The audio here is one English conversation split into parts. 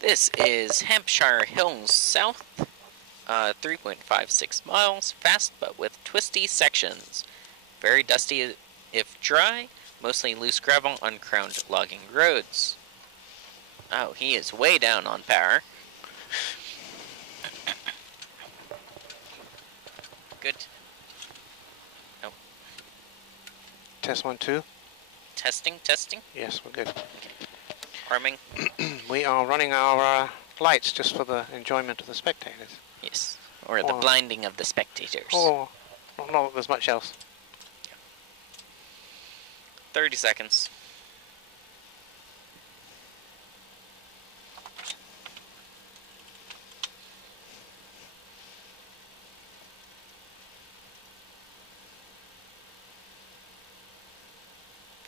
This is Hampshire Hills South, 3.56 miles, fast but with twisty sections. Very dusty if dry, mostly loose gravel, uncrowned logging roads. Oh, he is way down on power. Good. Oh. Test 1, 2. Testing. Yes, we're good. Arming. We are running our lights just for the enjoyment of the spectators. Yes. Or the blinding of the spectators. Or not as much else. 30 seconds.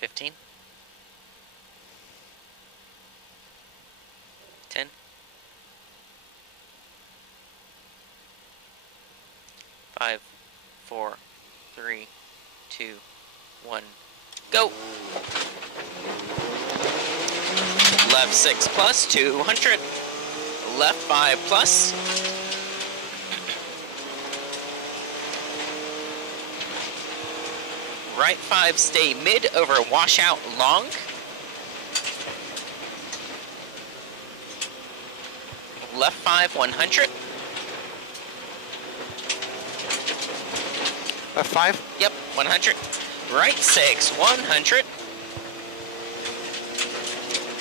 $15. 10. 5, 4, 3, 2, 1, go! Left 6 plus, 200. Left 5 plus. Right 5, stay mid over washout long. Left 5, 100. Left 5? Yep, 100. Right 6, 100.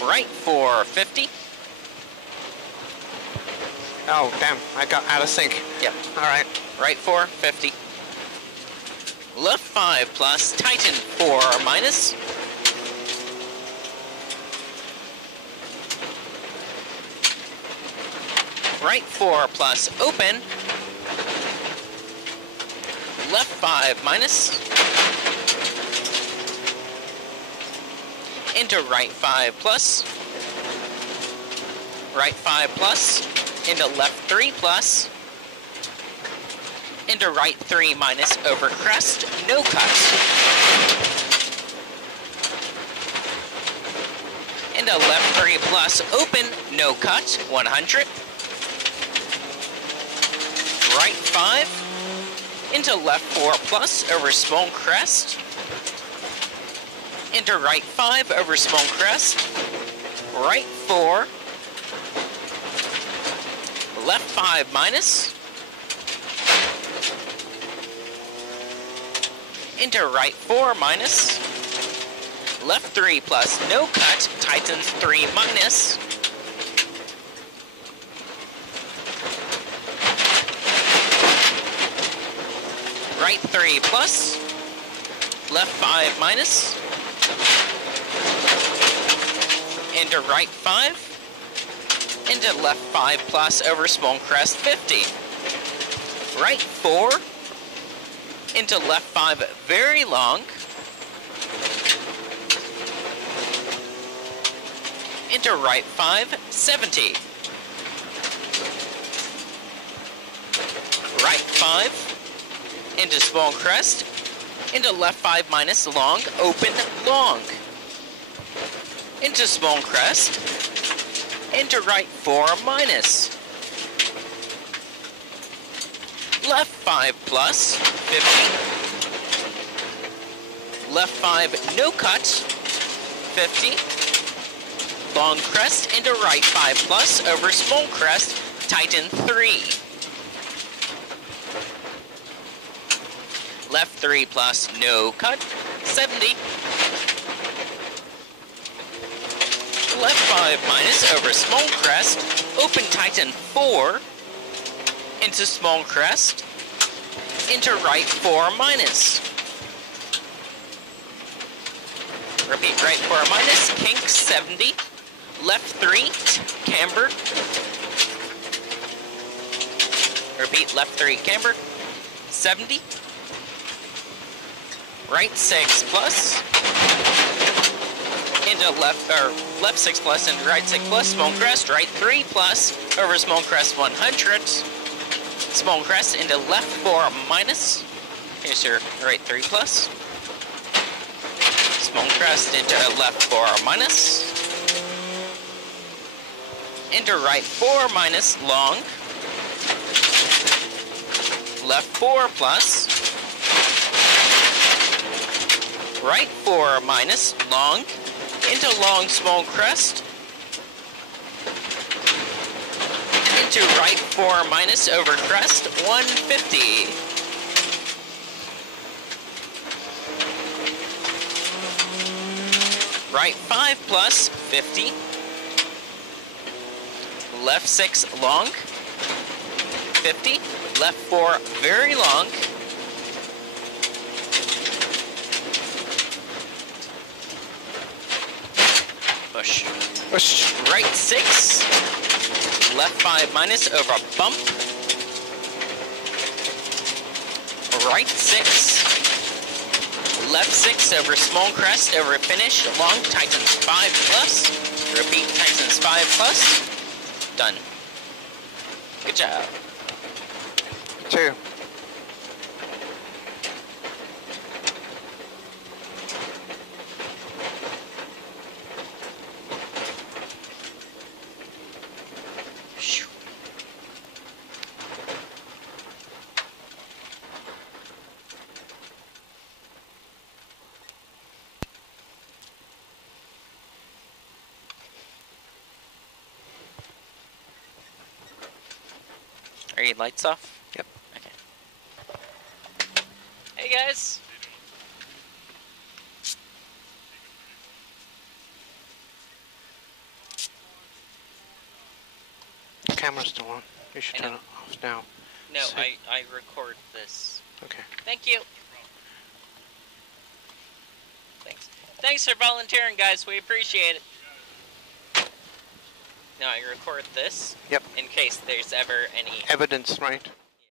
Right 4, 50. Oh, damn. I got out of sync. Yep. Alright. Right 4, 50. Left 5 plus, tighten 4 minus. Right 4 plus, open. Left 5 minus. Into right 5 plus. Right 5 plus. Into left 3 plus. Into right 3 minus over crest, no cut. Into left 3 plus, open, no cut, 100. Right 5. Into left 4 plus over small crest. Into right 5 over small crest. Right 4. Left 5 minus. Into right 4 minus. Left 3 plus, no cut, tightens 3 minus. Right 3 plus. Left 5 minus. Into right 5. Into left 5 plus over small crest 50. Right 4. Into left 5 very long. Into right 5, 70. Right 5. Into small crest. Into left 5 minus long, open long. Into small crest. Into right 4 minus. Left 5 plus, 50. Left 5, no cut, 50. Long crest into right 5 plus over small crest, tighten 3. Left 3 plus, no cut, 70. Left 5 minus over small crest, open tighten 4. Into small crest, into right 4 minus. Repeat, right 4 minus, kink 70, left 3, camber. Repeat, left 3, camber, 70. Right 6 plus, into left 6 plus, into right 6 plus, small crest, right 3 plus, over small crest 100. Small crest into left 4 minus. Here's your right 3 plus. Small crest into left 4 minus. into right 4 minus long, left 4 plus, right 4 minus long, into long small crest, into right 4 minus over crest, 150. Right 5 plus, 50. Left 6 long, 50. Left 4 very long. Push. Push. Right 6. Left 5 minus over bump. Right 6. Left 6 over small crest over finish. Long tightens 5 plus. Repeat tightens 5 plus. Done. Good job. 2. Phew. Are your lights off? Yep. Okay. Hey guys. The camera's still on. You should I turn know. it off now. No, So- I record this. Okay. Thank you. Thanks. Thanks for volunteering, guys. We appreciate it. Now I record this. Yep. In case there's ever any. Evidence, right?